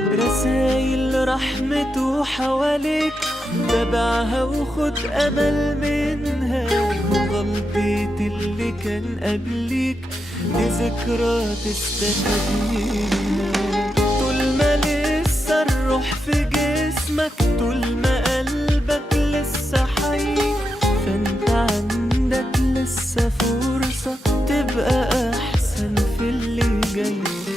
رسايل رحمته حواليك، تابعها وخد أمل منها. وغلطة اللي كان قبليك دي ذكرى تستفاد منها. طول ما لسه الروح في جسمك، طول ما قلبك لسه حي، فانت عندك لسه فرصة تبقى أحسن في اللي جاي.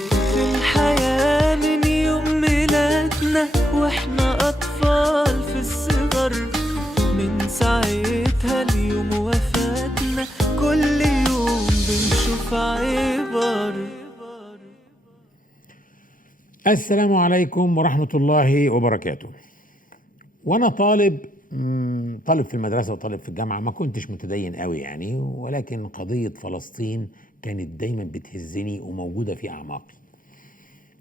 في الحياة من يوم ميلادنا واحنا أطفال في الصغر، من ساعتها اليوم وفاتنا كل يوم بنشوف عبر. السلام عليكم ورحمة الله وبركاته. وأنا طالب في المدرسة وطالب في الجامعة، ما كنتش متدين قوي يعني، ولكن قضية فلسطين كانت دايما بتهزني وموجودة في أعماقي.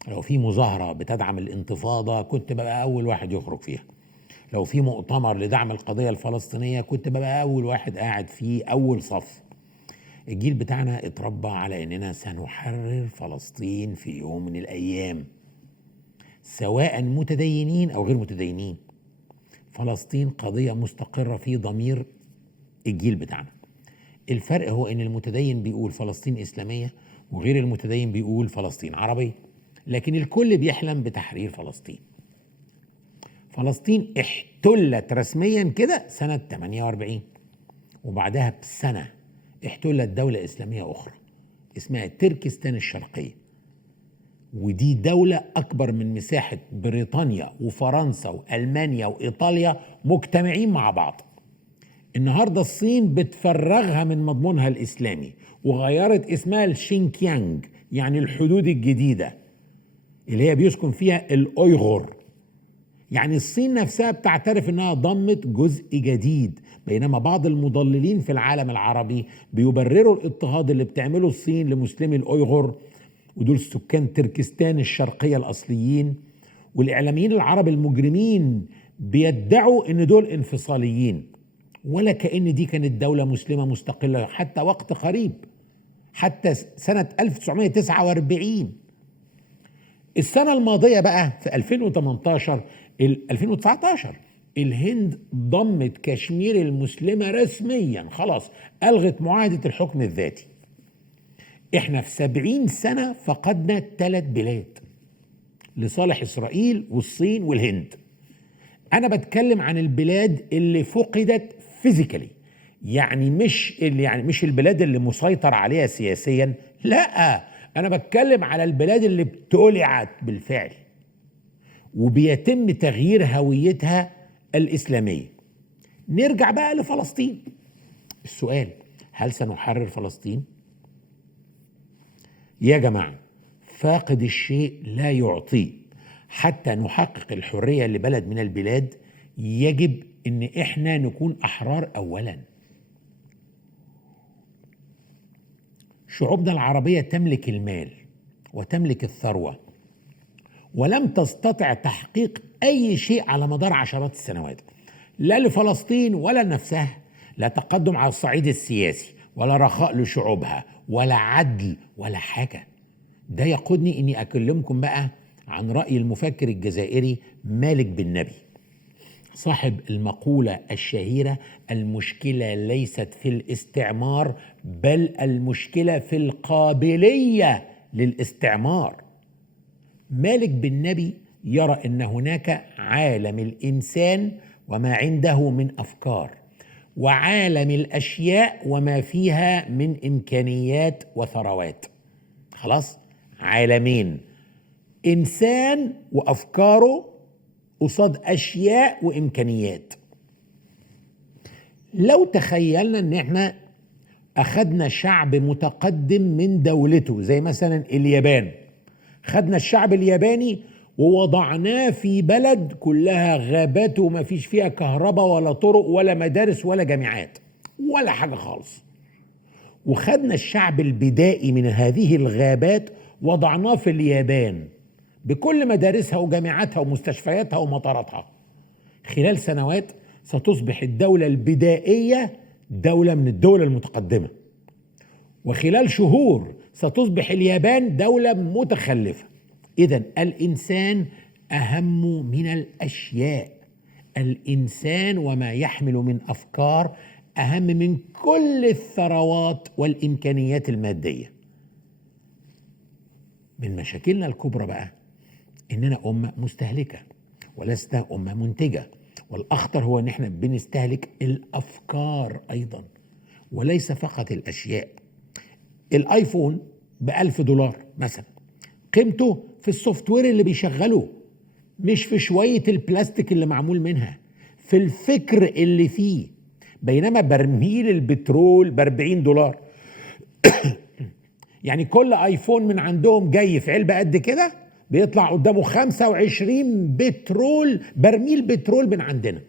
لو في مظاهرة بتدعم الانتفاضة كنت ببقى أول واحد يخرج فيها. لو في مؤتمر لدعم القضية الفلسطينية كنت ببقى أول واحد قاعد فيه أول صف. الجيل بتاعنا اتربى على أننا سنحرر فلسطين في يوم من الأيام، سواء متدينين أو غير متدينين. فلسطين قضية مستقرة في ضمير الجيل بتاعنا. الفرق هو أن المتدين بيقول فلسطين إسلامية، وغير المتدين بيقول فلسطين عربية، لكن الكل بيحلم بتحرير فلسطين. فلسطين احتلت رسميا كده سنة 48، وبعدها بسنة احتلت دولة إسلامية أخرى اسمها تركستان الشرقية، ودي دولة أكبر من مساحة بريطانيا وفرنسا وألمانيا وإيطاليا مجتمعين مع بعض. النهاردة الصين بتفرغها من مضمونها الإسلامي وغيرت اسمها الشينكيانج، يعني الحدود الجديدة اللي هي بيسكن فيها الأيغور. يعني الصين نفسها بتعترف انها ضمت جزء جديد، بينما بعض المضللين في العالم العربي بيبرروا الاضطهاد اللي بتعمله الصين لمسلمي الأيغور، ودول سكان تركستان الشرقية الأصليين. والإعلاميين العرب المجرمين بيدعوا ان دول انفصاليين، ولا كأن دي كانت دولة مسلمة مستقلة حتى وقت قريب، حتى سنة 1949. السنة الماضية بقى في 2019 الهند ضمت كشمير المسلمة رسميا، خلاص ألغت معاهدة الحكم الذاتي. احنا في 70 سنة فقدنا 3 بلاد لصالح إسرائيل والصين والهند. أنا بتكلم عن البلاد اللي فقدت فيزيكالي، يعني مش البلاد اللي مسيطر عليها سياسيا، لا، أنا بتكلم على البلاد اللي ابتلعت بالفعل وبيتم تغيير هويتها الإسلامية. نرجع بقى لفلسطين. السؤال: هل سنحرر فلسطين؟ يا جماعة، فاقد الشيء لا يعطيه. حتى نحقق الحرية لبلد من البلاد يجب ان احنا نكون احرار اولا. شعوبنا العربية تملك المال وتملك الثروة، ولم تستطع تحقيق اي شيء على مدار عشرات السنوات، لا لفلسطين ولا لنفسها، لا تقدم على الصعيد السياسي ولا رخاء لشعوبها ولا عدل ولا حاجة. ده يقودني اني اكلمكم بقى عن رأي المفكر الجزائري مالك بن نبي، صاحب المقولة الشهيرة: المشكلة ليست في الاستعمار، بل المشكلة في القابلية للاستعمار. مالك بن نبي يرى أن هناك عالم الإنسان وما عنده من أفكار، وعالم الأشياء وما فيها من إمكانيات وثروات. خلاص، عالمين: إنسان وأفكاره قصاد أشياء وإمكانيات. لو تخيلنا أن احنا أخدنا شعب متقدم من دولته، زي مثلا اليابان، خدنا الشعب الياباني ووضعناه في بلد كلها غابات وما فيش فيها كهرباء ولا طرق ولا مدارس ولا جامعات ولا حاجة خالص، وخدنا الشعب البدائي من هذه الغابات وضعناه في اليابان بكل مدارسها وجامعاتها ومستشفياتها ومطاراتها. خلال سنوات ستصبح الدولة البدائية دولة من الدول المتقدمة، وخلال شهور ستصبح اليابان دولة متخلفة. إذن الإنسان أهم من الأشياء. الإنسان وما يحمل من أفكار أهم من كل الثروات والإمكانيات المادية. من مشاكلنا الكبرى بقى إننا أمة مستهلكة ولسنا أمة منتجة، والأخطر هو إن إحنا بنستهلك الأفكار أيضا وليس فقط الأشياء. الآيفون ب$1000 مثلا، قيمته في السوفت وير اللي بيشغله، مش في شوية البلاستيك اللي معمول منها، في الفكر اللي فيه. بينما برميل البترول ب$40. يعني كل ايفون من عندهم جاي في علبة قد كده بيطلع قدامه 25 برميل بترول من عندنا.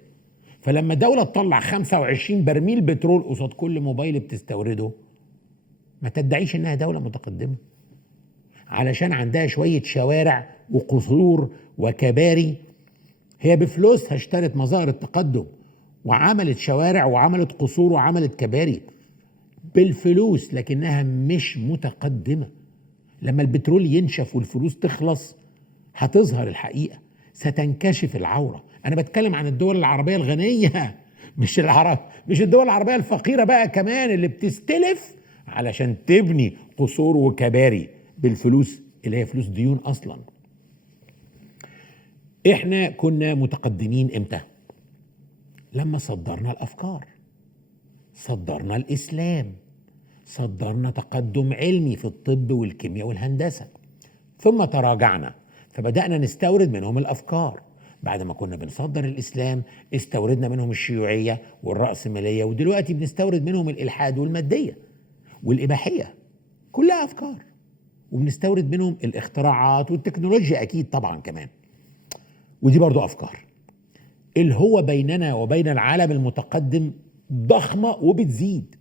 فلما دولة تطلع 25 برميل بترول قصاد كل موبايل بتستورده، ما تدعيش انها دولة متقدمة علشان عندها شوية شوارع وقصور وكباري. هي بفلوسها اشترت مظاهر التقدم وعملت شوارع وعملت قصور وعملت كباري بالفلوس، لكنها مش متقدمة. لما البترول ينشف والفلوس تخلص هتظهر الحقيقة، ستنكشف العورة. أنا بتكلم عن الدول العربية الغنية، مش الدول العربية الفقيرة بقى كمان اللي بتستلف علشان تبني قصور وكباري بالفلوس اللي هي فلوس ديون أصلا. إحنا كنا متقدمين إمتى؟ لما صدرنا الأفكار، صدرنا الإسلام، صدرنا تقدم علمي في الطب والكيمياء والهندسة، ثم تراجعنا فبدأنا نستورد منهم الأفكار. بعد ما كنا بنصدر الإسلام استوردنا منهم الشيوعية والرأسمالية، ودلوقتي بنستورد منهم الإلحاد والمادية والإباحية، كلها أفكار. وبنستورد منهم الاختراعات والتكنولوجيا أكيد طبعا كمان، ودي برضو أفكار. الهوة بيننا وبين العالم المتقدم ضخمة وبتزيد.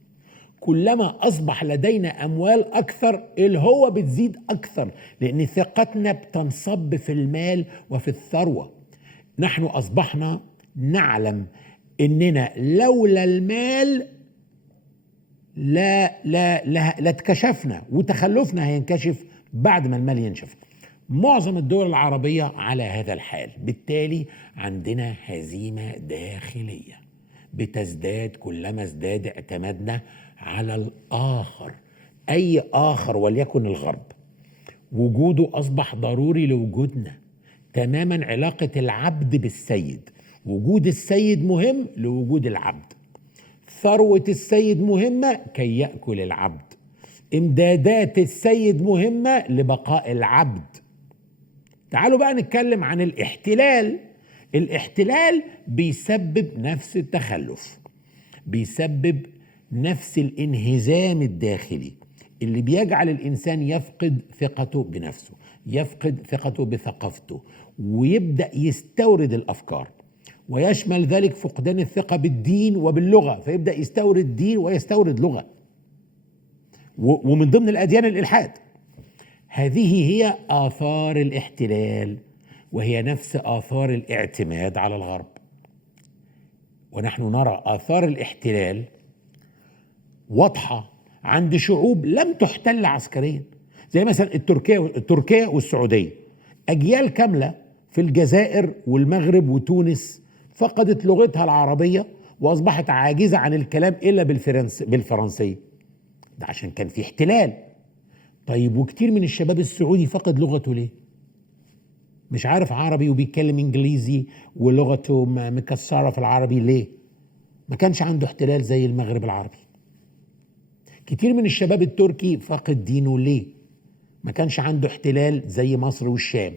كلما أصبح لدينا أموال أكثر الهوة بتزيد أكثر، لأن ثقتنا بتنصب في المال وفي الثروة. نحن أصبحنا نعلم أننا لولا المال لا اتكشفنا، وتخلفنا هينكشف بعد ما المال ينشف. معظم الدول العربية على هذا الحال، بالتالي عندنا هزيمة داخلية بتزداد كلما ازداد اعتمادنا على الآخر. أي آخر وليكن الغرب، وجوده أصبح ضروري لوجودنا تماما. علاقة العبد بالسيد، وجود السيد مهم لوجود العبد. ثروة السيد مهمة كي يأكل العبد. إمدادات السيد مهمة لبقاء العبد. تعالوا بقى نتكلم عن الاحتلال. الاحتلال بيسبب نفس التخلف، بيسبب نفس الانهزام الداخلي اللي بيجعل الإنسان يفقد ثقته بنفسه، يفقد ثقته بثقافته، ويبدأ يستورد الأفكار. ويشمل ذلك فقدان الثقة بالدين وباللغة، فيبدأ يستورد دين ويستورد لغة، ومن ضمن الأديان الإلحاد. هذه هي آثار الاحتلال، وهي نفس آثار الاعتماد على الغرب. ونحن نرى آثار الاحتلال واضحة عند شعوب لم تحتل عسكريا، زي مثلا التركية والسعودية. أجيال كاملة في الجزائر والمغرب وتونس فقدت لغتها العربية وأصبحت عاجزة عن الكلام إلا بالفرنسية. ده عشان كان في احتلال. طيب وكتير من الشباب السعودي فقد لغته ليه؟ مش عارف عربي وبيتكلم انجليزي ولغته مكسرة في العربي ليه؟ ما كانش عنده احتلال زي المغرب العربي. كتير من الشباب التركي فقد دينه ليه؟ ما كانش عنده احتلال زي مصر والشام.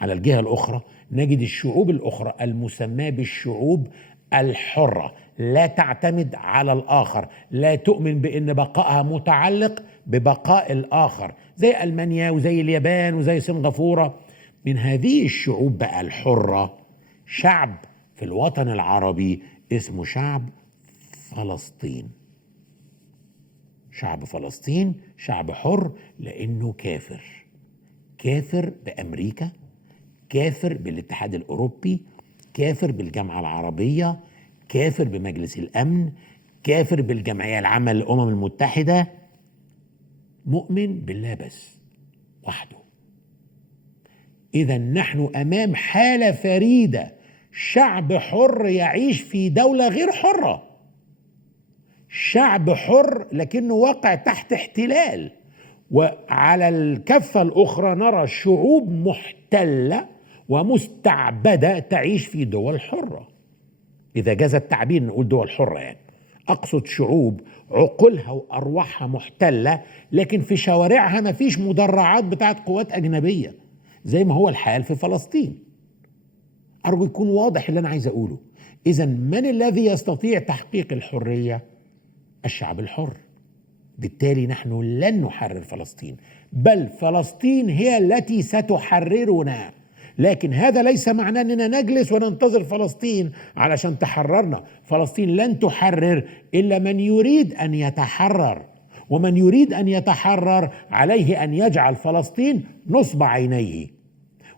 على الجهة الأخرى نجد الشعوب الأخرى المسماة بالشعوب الحرة، لا تعتمد على الآخر، لا تؤمن بأن بقائها متعلق ببقاء الآخر، زي ألمانيا وزي اليابان وزي سنغافورة. من هذه الشعوب بقى الحرة شعب في الوطن العربي اسمه شعب فلسطين. شعب فلسطين شعب حر لأنه كافر، كافر بأمريكا، كافر بالاتحاد الأوروبي، كافر بالجامعة العربية، كافر بمجلس الأمن، كافر بالجمعية العامة للأمم المتحدة، مؤمن بالله بس وحده. إذا نحن أمام حالة فريدة، شعب حر يعيش في دولة غير حرة، شعب حر لكنه واقع تحت احتلال. وعلى الكفة الأخرى نرى شعوب محتلة ومستعبدة تعيش في دول حرة، إذا جاز التعبير نقول دول حرة، يعني أقصد شعوب عقولها وأرواحها محتلة، لكن في شوارعها ما فيش مدرعات بتاعت قوات أجنبية زي ما هو الحال في فلسطين. أرجو يكون واضح اللي أنا عايز أقوله. إذا من الذي يستطيع تحقيق الحرية؟ الشعب الحر. بالتالي نحن لن نحرر فلسطين، بل فلسطين هي التي ستحررنا. لكن هذا ليس معناه أننا نجلس وننتظر فلسطين علشان تحررنا. فلسطين لن تحرر إلا من يريد أن يتحرر، ومن يريد أن يتحرر عليه أن يجعل فلسطين نصب عينيه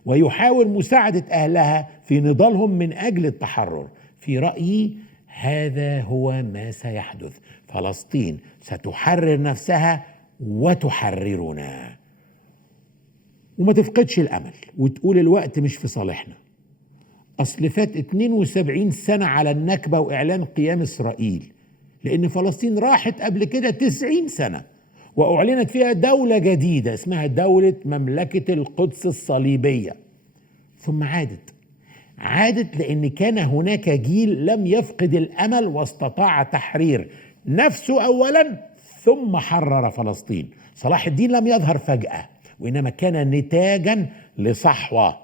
ويحاول مساعدة أهلها في نضالهم من أجل التحرر. في رأيي هذا هو ما سيحدث. فلسطين ستحرر نفسها وتحررنا. وما تفقدش الأمل وتقول الوقت مش في صالحنا. أصل فات 72 سنة على النكبة وإعلان قيام إسرائيل، لأن فلسطين راحت قبل كده 90 سنة وأعلنت فيها دولة جديدة اسمها دولة مملكة القدس الصليبية، ثم عادت لأن كان هناك جيل لم يفقد الأمل واستطاع تحرير نفسه أولا ثم حرر فلسطين. صلاح الدين لم يظهر فجأة، وإنما كان نتاجا لصحوة.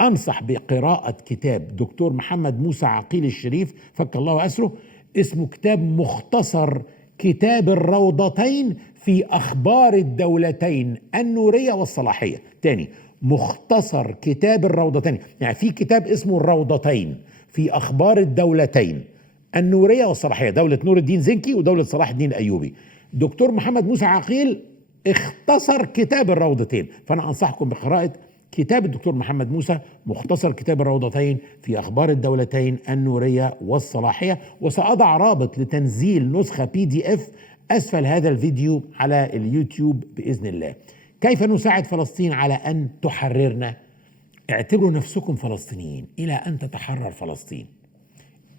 أنصح بقراءة كتاب دكتور محمد موسى عقيل الشريف فك الله أسره، اسمه كتاب مختصر كتاب الروضتين في أخبار الدولتين النورية والصلاحية. تاني، مختصر كتاب الروضتين، يعني في كتاب اسمه الروضتين في أخبار الدولتين النورية والصلاحية، دولة نور الدين زنكي ودولة صلاح الدين الأيوبي. دكتور محمد موسى عقيل اختصر كتاب الروضتين، فأنا أنصحكم بقراءة كتاب الدكتور محمد موسى مختصر كتاب الروضتين في أخبار الدولتين النورية والصلاحية. وسأضع رابط لتنزيل نسخة PDF أسفل هذا الفيديو على اليوتيوب بإذن الله. كيف نساعد فلسطين على أن تحررنا؟ اعتبروا نفسكم فلسطينيين إلى أن تتحرر فلسطين.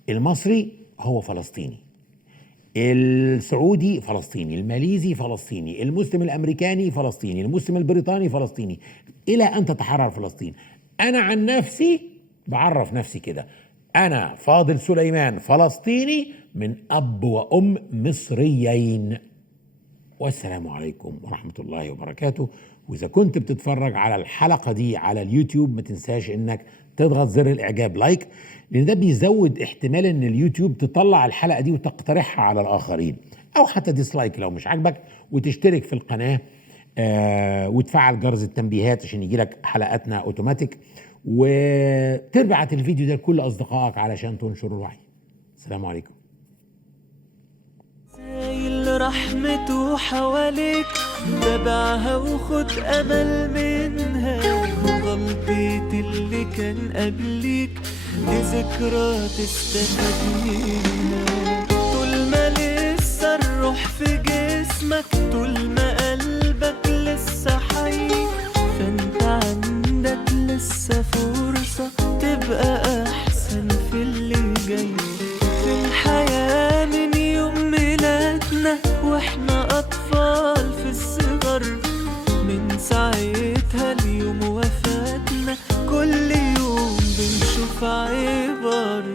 المصري هو فلسطيني، السعودي فلسطيني، الماليزي فلسطيني، المسلم الأمريكاني فلسطيني، المسلم البريطاني فلسطيني، إلى أن تتحرر فلسطين. أنا عن نفسي بعرف نفسي كده، أنا فاضل سليمان فلسطيني من أب وأم مصريين. والسلام عليكم ورحمة الله وبركاته. وإذا كنت بتتفرج على الحلقة دي على اليوتيوب ما تنساش إنك تضغط زر الإعجاب لايك، لأن ده بيزود احتمال إن اليوتيوب تطلع الحلقة دي وتقترحها على الآخرين، أو حتى ديسلايك لو مش عاجبك، وتشترك في القناة وتفعل جرس التنبيهات عشان يجيلك حلقاتنا أوتوماتيك، وتبعت الفيديو ده لكل أصدقائك علشان تنشر الوعي. السلام عليكم. سايل رحمته حواليك، تبعها وخد أمل منها، وغلطة اللي كان قبليك دي ذكرى تستفاد منها. طول ما لسه الروح في جسمك، طول ما قلبك لسه حي، فانت عندك لسه فرصة تبقى أحسن في اللي جاي. في الحياة من يوم ميلادنا واحنا أطفال في الصغر، من ساعتها اليوم وفاتنا كل يوم بنشوف عبر.